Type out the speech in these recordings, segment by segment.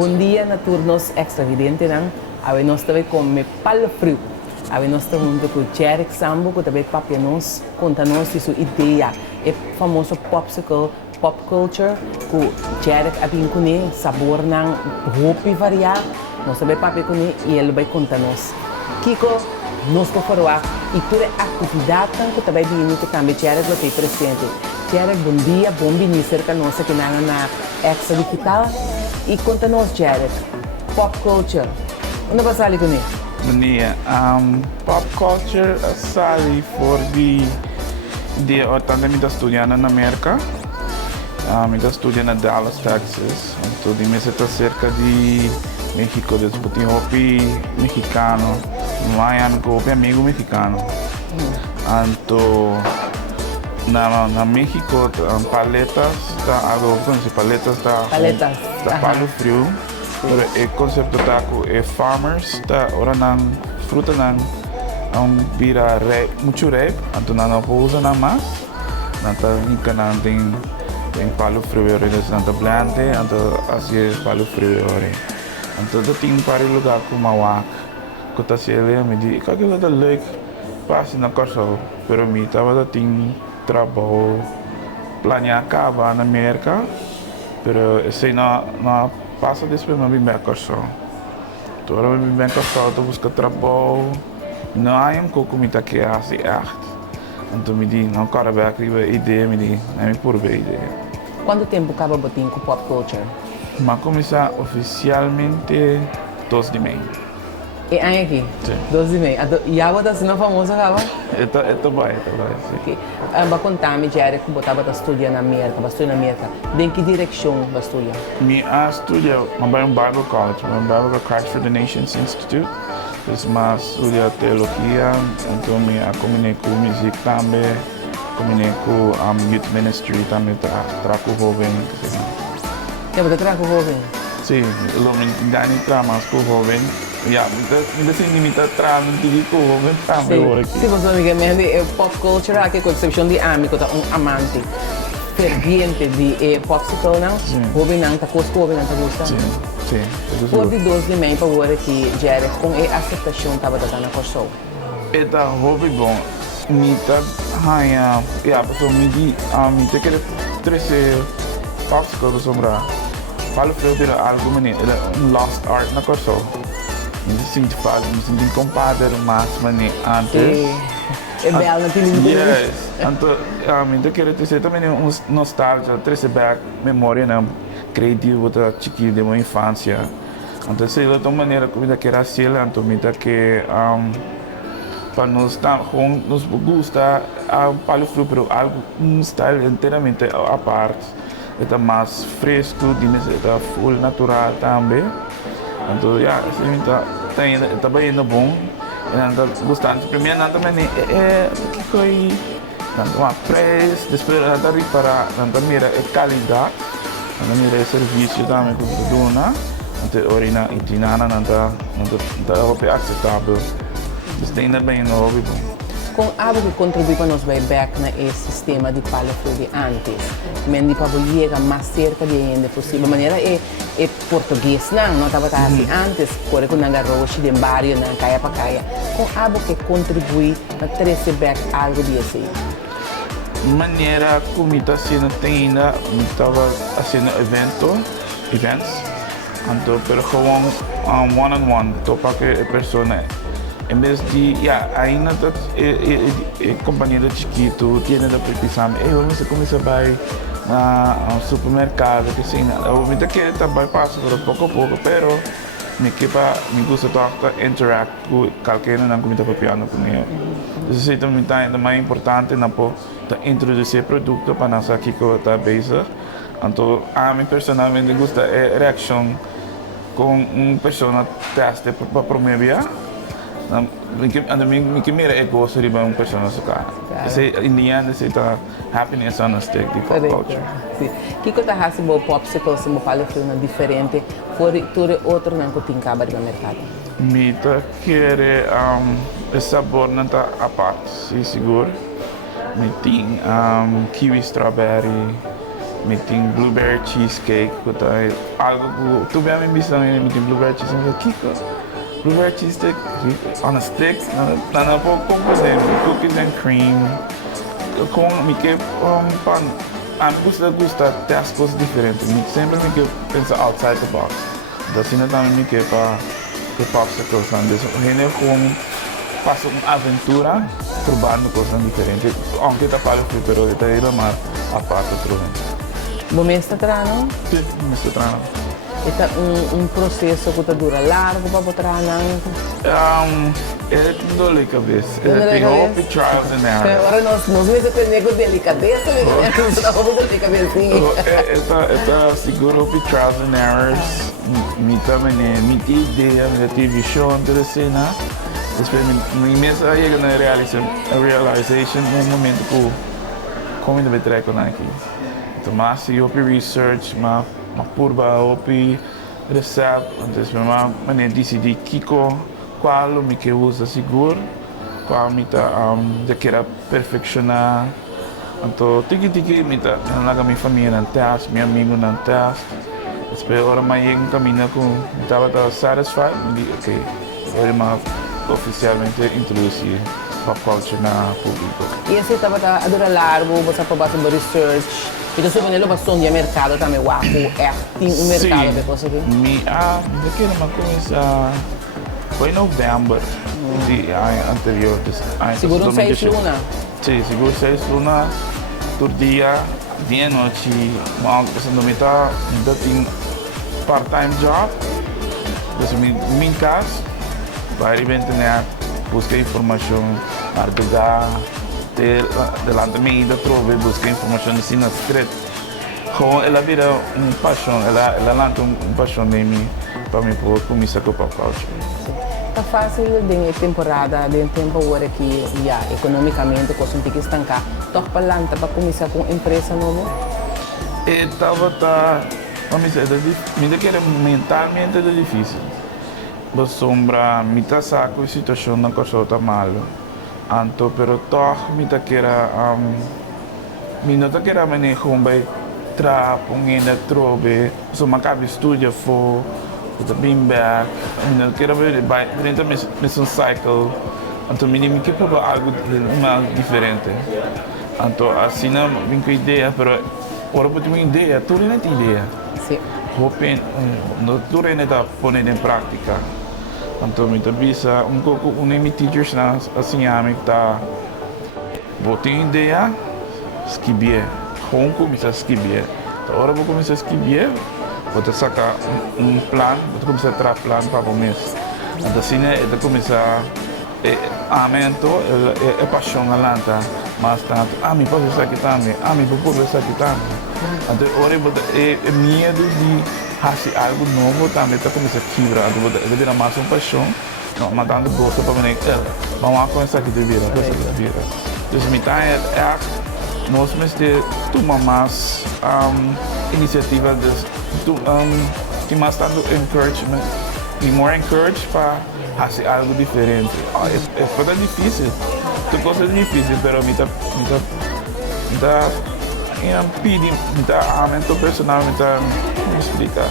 Bom dia na turnos extravidente nang awe nós também come palo frio. Awe nós junto com Jerick Sambo que também papia nós conta nós sua ideia é famoso popsicle pop culture que Jerick abin kune sabor nang roupa variar nós também papia kune e ele vai contar nós. Kiko nós ko forwa e toda atividade que também vindo que também Jerick vai ter presente. Jerick, bom dia, bom vir cerca nossa que na Extra Digital. E conta-nos, Jerick, pop culture. Onde vai sair com ele? Bom dia. Pop culture sai for de ortanda me estudando na América. Me estudando na Dallas, Texas. Então, de mim está cerca de México, de hopi mexicano. Mas eu amigo mexicano. Então, na México, paletas, paletas da palo frio. O conceito da é farmers, da ora nang fruta nang vira muito rap, então não usa na mais, não tá nica nang tem palo frio eles não tá plante, então assim palo frio ore. Então tem para lugar como Mauá, que tá se ele me diz que aquilo tá leuk, passa na corso, pero me tava tem trabalho planear acabar na América, pero sei não passa depois não vem bem corso. Agora vem bem corso, tu busca trabalho, não há comida que é assim echt. Então me diz não cara vai criar ideia me diz não me por bem ideia. Quanto tempo acaba botinho com pop culture? Mas começar oficialmente 2 de maio. E aí aqui? Sim. 12 e meia. E a outra assim não famosa acaba? Tá bem, sim. Ok. Vai contar-me, Jerick, que botava a estudar na América, vai estudar na América. De que direção vai estudar? Minha estudia, mas Bible College, Bible Christ for the Nations Institute. Mas estudia teologia, então eu combinei com música também, combinei com youth ministry também, trago jovem. Já você trago jovem? Sim, eu me dá mais com jovem. Ja, ainda sem limitar trás, não tive como também agora aqui. Sim, você me pop culture, aqui a concepção de amigo, amante, ferviente de popsicle, não? Jovem não, tá gosto, jovem não tá gostando? Sim. Por de 12 de maio para agora que Jerick com a aceitação estava dando na corso. Eta jovem bom, me tá rainha, a pessoa me diz, me tem que trazer popsicle do sombra. Falo para eu algo maneiro, lost art na corso. Me sinto me compadre mas antes. É belo na televisão. Yes. Então, eu quero dizer também nostalgia, trazer back memória não criativa da chiquinha de minha infância. Então, sei lá de uma maneira como eu quero ser, então me dá que para nós com nos gusta palo frio, pero algo style inteiramente à parte. É mais fresco, é full natural também. Então, assim, tá bem bom. E gostando. Primeiro, também que foi uma preço, depois nada para mira é qualidade, mira é serviço também que dona. Então, orina e tinana nada é aceitável. Mas tem também no hobby bom. Com algo que contribui para nós vai back na esse sistema de palo frio de antes, mendi para chegar mais cerca de ainda possível. A maneira é português não estava assim antes, corre com nanga roxo de barrio na caia para caia. Com algo que contribui para trazer back algo de assim. Maneira como está sendo tem ainda estava fazendo eventos, então pero com one-on-one, topa que a pessoa em vez de, ainda a companhia do Chiquito, tiene da precisam, vamos começar a vai ao supermercado, que assim, eu me quero também passo pouco a pouco, pero me gusta de interact com qualquer um que me está papiando com ele. Isso também é mais importante, não pode introduzir produto para nós aqui que está base. Então, a mim personalmente gusta a reação com pessoa teste para promover. Mycket mer är gå så det bara en person som kan. In the end, it's happiness on a stick, the pop culture. Kiko tá hasimo popsicle, se mo palo frio na diferente, fora tudo outro não que tem caba no mercado. Mita quer o sabor não tá a parte, sim seguro. Me tem kiwi strawberry, Me tem blueberry cheesecake, que tá algo que tu bem me visto também, me tem blueberry cheesecake, Kiko. Blueberry cheesecake on a stick, na pouco composer, cookies and cream. Com me que pan, a mim gusta ter as coisas diferentes. Me sempre me que pensa outside the box. Da cena também me que para popsicles, sabe? Rene com passa uma aventura probando coisas diferentes. Aunque tá para o futuro, tá aí mais a parte do Bom, está trano? Sim, me está trano. É processo que dura largo para trabalhar. É com dor de cabeça. Tem hope, trials and errors. Agora nós vamos aprender com delicadeza, né? Nós vamos ter cabecinha. É seguro hope, trials and errors. Me também, me tem ideia, me tem visão da cena. Depois me mesmo aí na realization, no momento que como ainda vai treco aqui. Então, mas eu research, uma curva, receita, então, eu decidi qual me que usa seguro, qual me tá queira perfeccionar. Então, tiki me tá na minha família na teste, meu amigo na teste. Depois agora mais um caminho com estava satisfied, me disse, ok, agora oficialmente introduzir pop culture na público. E esse estava a durar largo, você pode fazer research. E você vai bastante de mercado também, guapo, tem mercado de coisa aqui? Daquela uma coisa, foi em novembro do ano anterior. Seguro 6 luna? Sim, seguro 6 luna, todo dia, dia e noite, uma pessoa não me tem part-time job, então em casa, vai à internet, buscar informação, artigar, delante de mim, trove, buscar informação assim na secret. Como ela vira paixão, ela lança paixão de mim para mim poder começar com o pop culture. Está fácil de temporada, de tempo agora que já economicamente coisa tem que estancar. Então para lançar para começar com empresa nova? Vamos dizer, mentalmente é difícil. Mas sombra, me tá saco a situação na coisa tá mal. Anto, pero toch me tá queira me não tá queira manejar como vai trap, ainda trove, so macabe estúdio for, o bem back, me não queira ver vai dentro mesmo cycle. Anto me que provar algo diferente. Anto assim não vem com ideia, pero ora pode uma ideia, tudo não tem ideia. Sim. Hoping, tudo não tá pondo em prática. Então, me avisa um teachers na assim a mim tá botei ideia escrever como começar a escrever agora vou começar a escrever vou te sacar plano vou começar a traçar plano para o mês então assim é começar amento é paixão na lanta mas tanto me pode isso aqui também me pode isso aqui também então agora é medo de fazer algo novo também para começar a quebrar, eu vira mais uma paixão, não, mas dando gosto para mim, vamos começar aqui de vira. Então, me tá nós mesmo tomar mais iniciativa de mais tanto encouragement, e more encourage para fazer algo diferente. É coisa difícil, tudo coisa difícil, mas me pedi, me tá aumento personal, me tá me explicar.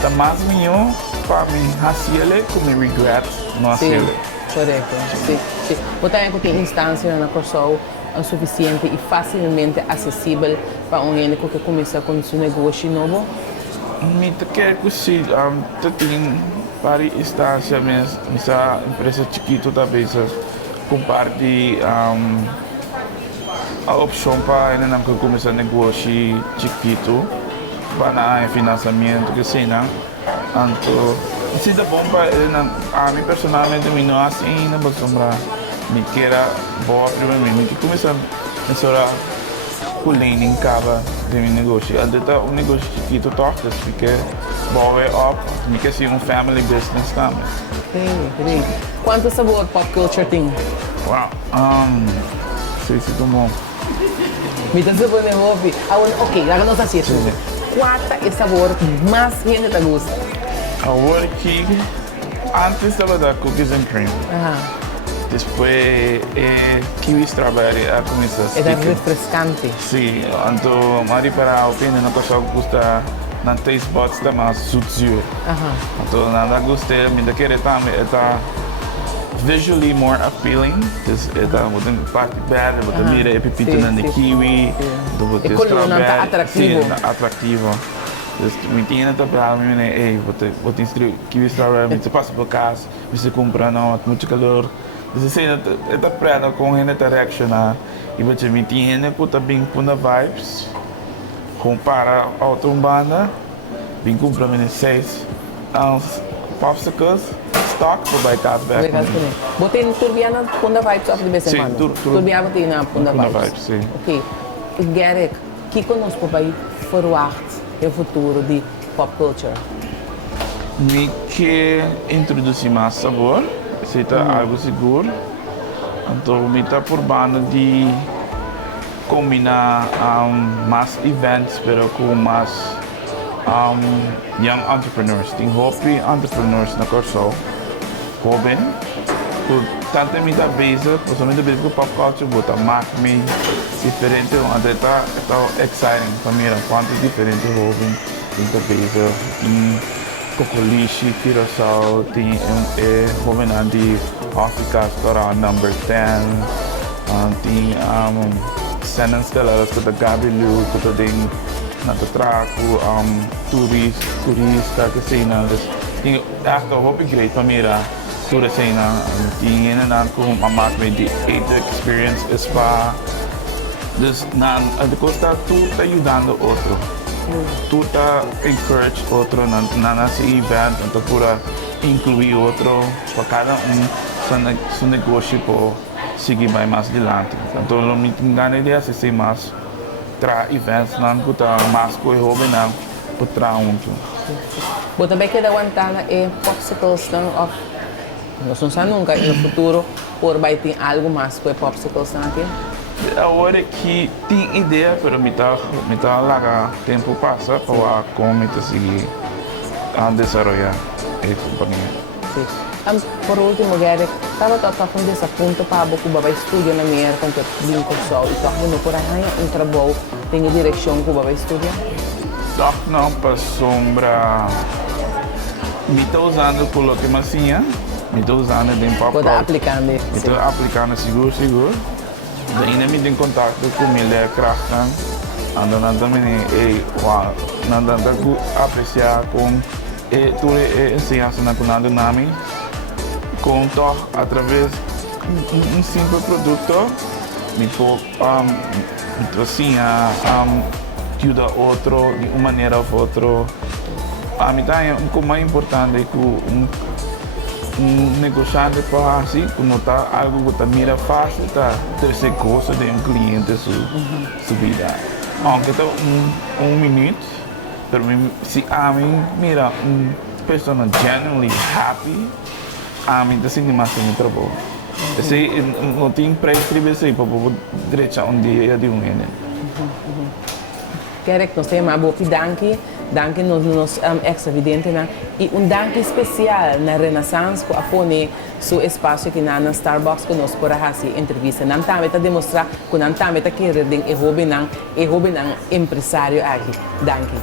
Tá mais melhor para mim fazer como regret não fazer. Correto. Sim. Você também tem instância na Corsol suficiente e facilmente acessível para alguém que quer começar com seu negócio novo? Me quer que se tem várias instâncias mesmo, essa empresa chiquita talvez compartilhe a opção para ainda começar negócio chiquito para financiamento que sim, né? Então, se é bom para a mim personalmente me não assim não vou sombrar me queira boa primeiro me que começar a estourar o learning cava de meu negócio até tá negócio chiquito tortas porque boa up me que ser family business também. Sim. Quanto sabor pop culture tem? Wow, sei se tomou. Me dá sabor de hobby. Ok, lá não está certo. Qual é o sabor que mais gente te gosta? Agora que antes estava da cookies and cream. Después, kiwi strawberry começa a É refrescante. Sim, então, Mari para a opinião, não só gusta, não taste buds da mais sutil. Então, nada gostei, me daquele também, é visually more appealing. Então, vou ter parte verde, vou ter mira e pepita na kiwi, vou ter strawberry. É atrativo. Sim, atrativo. Me tinha até para mim, né, vou ter kiwi strawberry, me passa por casa, me compra, não, muito calor. Então, é para com a gente reaccionar. E você me tinha que estar bem com vibes, compara a outra banda, bem compra me 6 popsicles, stock para vai casa back. Botei no turbiana punda vibes of the best semana. Turbiana tem na punda vibes. Sim. Ok. Gerek, que conosco vai forward o futuro de pop culture? Me quer introduzir mais sabor, se está algo seguro. Então, me está por banda de combinar mais events, pero com mais young entrepreneurs. Tem hobby entrepreneurs na Corsol, jovem. Portanto, me está basic, somente basic com pop culture, botar me diferente, onde está exciting para mim, quanto diferente jovem, tem que basic, tem Cocoliche, Curaçao, tem jovem de África, para number 10, tem cenas estelares que da Gabrielu, que tem na Traco, turista que sei na, tem acho hobby great para mim, tudo sei na, tem ainda com a marca de 8 experience spa, dus na a costa tu está ajudando outro. Tu está encourage outro na event, então para incluir outro para cada seu negócio para seguir mais adiante. Então não me engano de assistir mais tra events não que tá mais coisa hobby não para tra junto. Bom também queda aguentar popsicles não of nós não sabemos nunca no futuro por vai ter algo mais com popsicles não aqui. Agora que tem ideia, mas me tá larga tempo passa para como me seguir a desenvolver a companhia. Sim. Por último, Gary, estava falando desse ponto para que o estúdio na minha com que brinco só e tá vendo por aí um trabalho tem a direção que o baba estúdio? Não, para sombra, me tá usando por que massinha, me tá usando de papo. Pode aplicando. Me tá aplicando seguro. Ainda me tem contato com a mulher Kraftan, andando também andando apreciar com tudo ensinança na kunanda nami, com através simples produto, me pode assim ajudar outro de uma maneira ou outra. A mim também o mais importante é que negociante para assim, notar algo que mira fácil, tá terceira coisa de cliente sua vida. Aunque está minuto, para mim, se a mim mira pessoa genuinely happy, a mim está sentindo mais no trabalho. Se não tem pré-escrever isso para poder direito dia de ano. Quero que nós tenhamos uma boa danke nos ex-evidente e danke especial na Renaissance que apone seu espaço aqui na Starbucks que nós por fazer entrevista. Não também está demonstrar que não também está querendo empresário aqui. Danke.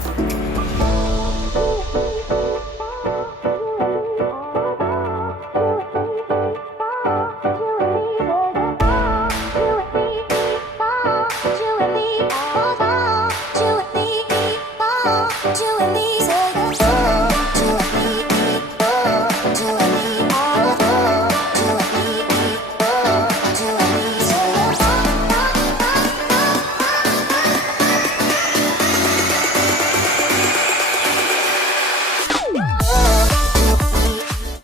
You and me,